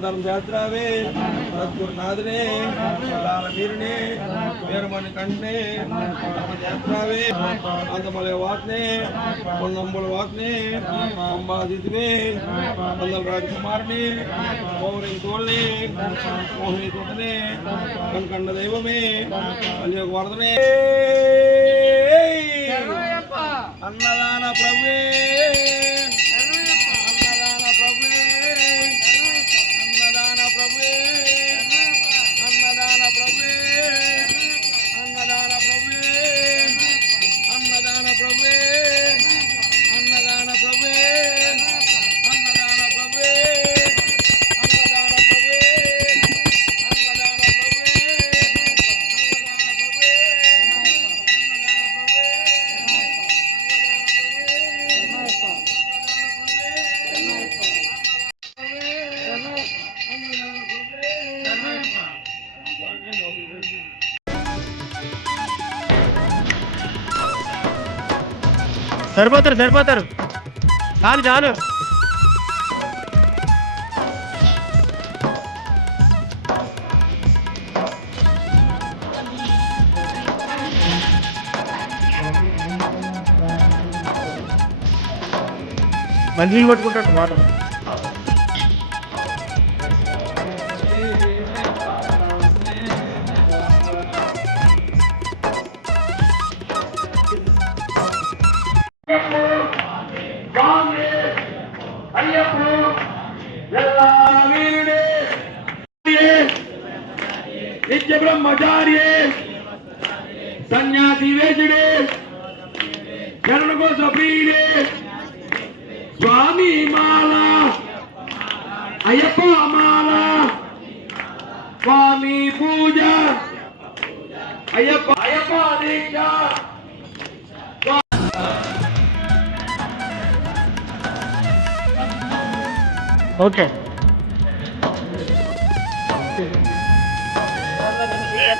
అద్భుతాలను జాతరావే సద్గురునాథునే కళాల నీరునే వీరమణి కంటనే జాతరావే అందమలే వాక్నే పొన్నంబుల వాక్నే అంబాదిదివే అందల రాజకుమారుని మౌరి తోళ్ళే మోహిని తోటనే కనకండ దైవమే అల్లి వరదనే అన్నదాన ప్రభువే సరిపోతారు సరిపోతారు. చాలు చాలు. మంచిగా పట్టుకుంటాడు మాట ब्रह्मचार्य सन्यासी वेजड़े चरण को सपीड़े स्वामी माला अयपा माला, स्वामी पूजा अयप अयपा देखा ओके okay.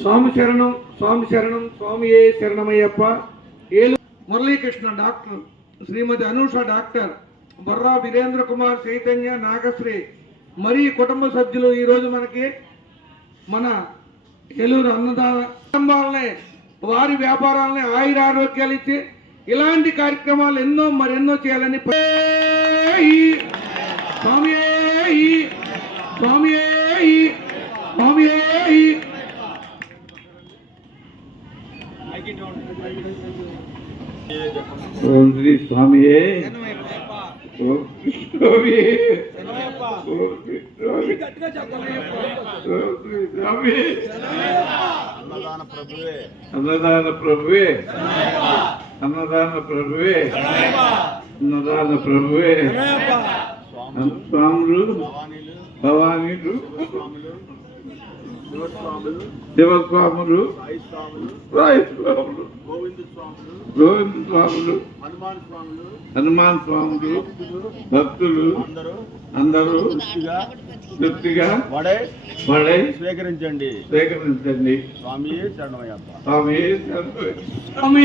స్వామి శరణం స్వామి శరణం స్వామియే శరణమయ్యప్ప. ఏలు మురళీకృష్ణ డాక్టర్ శ్రీమతి అనూష డాక్టర్ బొర్రా వీరేంద్ర కుమార్ చైతన్య నాగశ్రీ. మరి కుటుంబ సభ్యులు ఈ రోజు మనకి మన ఏలూరు అన్నదాన కుటుంబాలని వారి వ్యాపారాలని ఆయుర ఆరోగ్యాలు ఇచ్చి ఇలాంటి కార్యక్రమాలు ఎన్నో మరెన్నో చేయాలని స్వామి స్వామి స్వామి ఓం శ్రీ స్వామియే ఓం శ్రీ స్వామియే ఓం శ్రీ స్వామి ఓం శ్రీ స్వామి అన్నదాన ప్రభువే అన్నదాన ప్రభువే అన్నదాన ప్రభువే స్వాములు భవానీలు శివస్వాములు రాయస్వాములు గోవింద స్వాములు హనుమాన్ స్వాములు భక్తులు అందరూ తృప్తిగా వడే స్వీకరించండి. స్వీకరించండి. స్వామి శరణమయ్యప్ప. స్వామి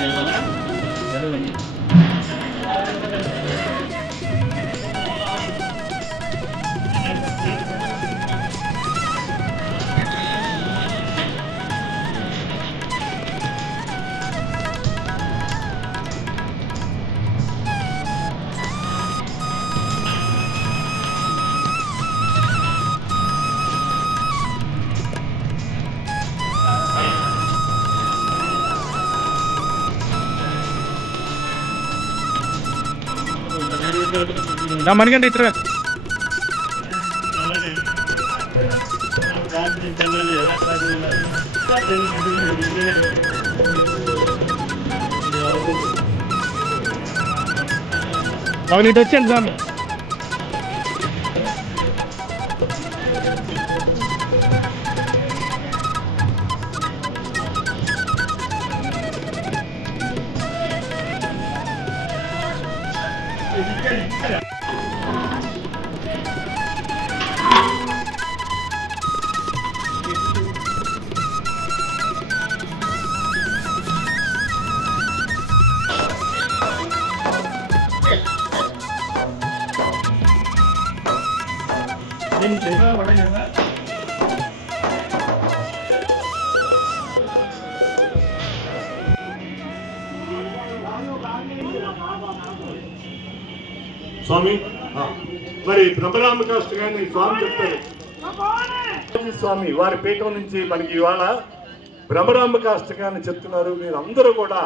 เลยนะ ನಾ ಮನ್ಗಂಡು ಐತ್ರ ಅವನಿಟ್ಟು ನಾನು. స్వామి మరి బ్రహ్మరామకాష్ట గారిని స్వామి చెప్తారు. స్వామి వారి పీఠం నుంచి మనకి ఇవాళ బ్రహ్మరామకాష్ట గారిని చెప్తున్నారు. మీరు అందరూ కూడా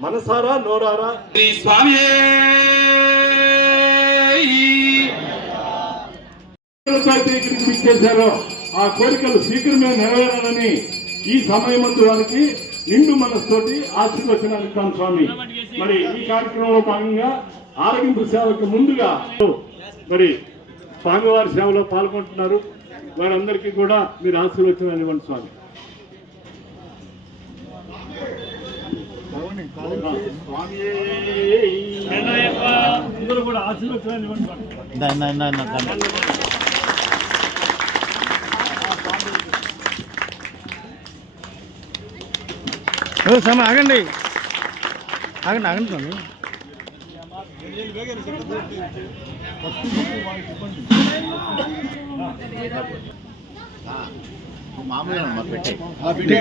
మనసారా నోరారా? స్వామి ఇక్కడికి ఇచ్చేశారో ఆ కోరికలు శీఘ్రమే నెరవేరాలని ఈ సమయమందు వారికి నిండు మనసుతోటి ఆశీర్వచనాలు ఇస్తాం స్వామి. మరి ఈ కార్యక్రమంలో భాగంగా ఆరగింపు సేవకు ముందుగా మరి స్వామివారి సేవలో పాల్గొంటున్నారు. వారందరికీ కూడా మీరు ఆశీర్వచనాలు ఇవ్వండి స్వామి. అందరూ కూడా ఆశీర్వచనాలు ఇవ్వండి స్వామి. ఆగండి. ఆగండి ఆగండి స్వామి.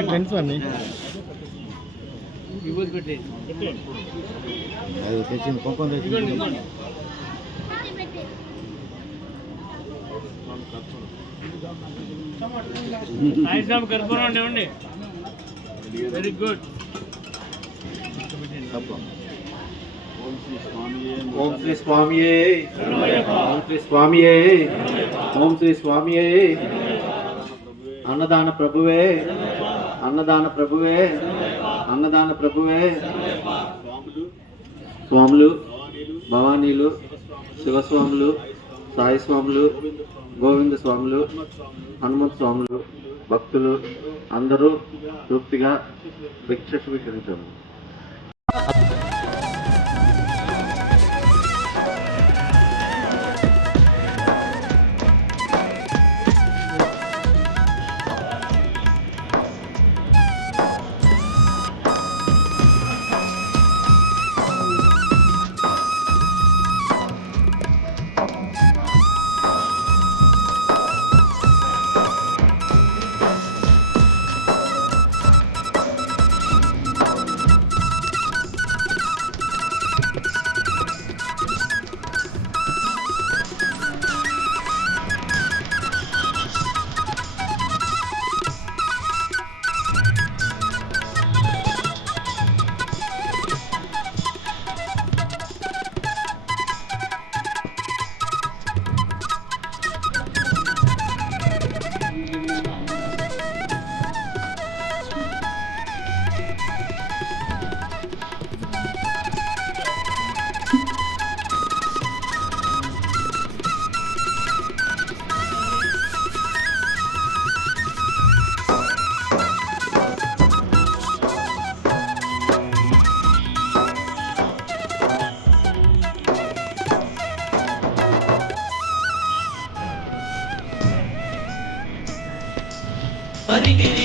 ఫ్రెండ్స్ గుడ్ ఓం శ్రీ స్వామియే ఓం శ్రీ స్వామియే ఓం శ్రీ స్వామియే. ఓం శ్రీ స్వామియే. అన్నదాన ప్రభువే. అన్నదాన ప్రభువే. అన్నదాన ప్రభువే. స్వాములు. భవానీలు. శివస్వాములు. సాయి స్వాములు. గోవింద స్వాములు. హనుమంత్ స్వాములు. భక్తులు. అందరూ తృప్తిగా వీక్షించారు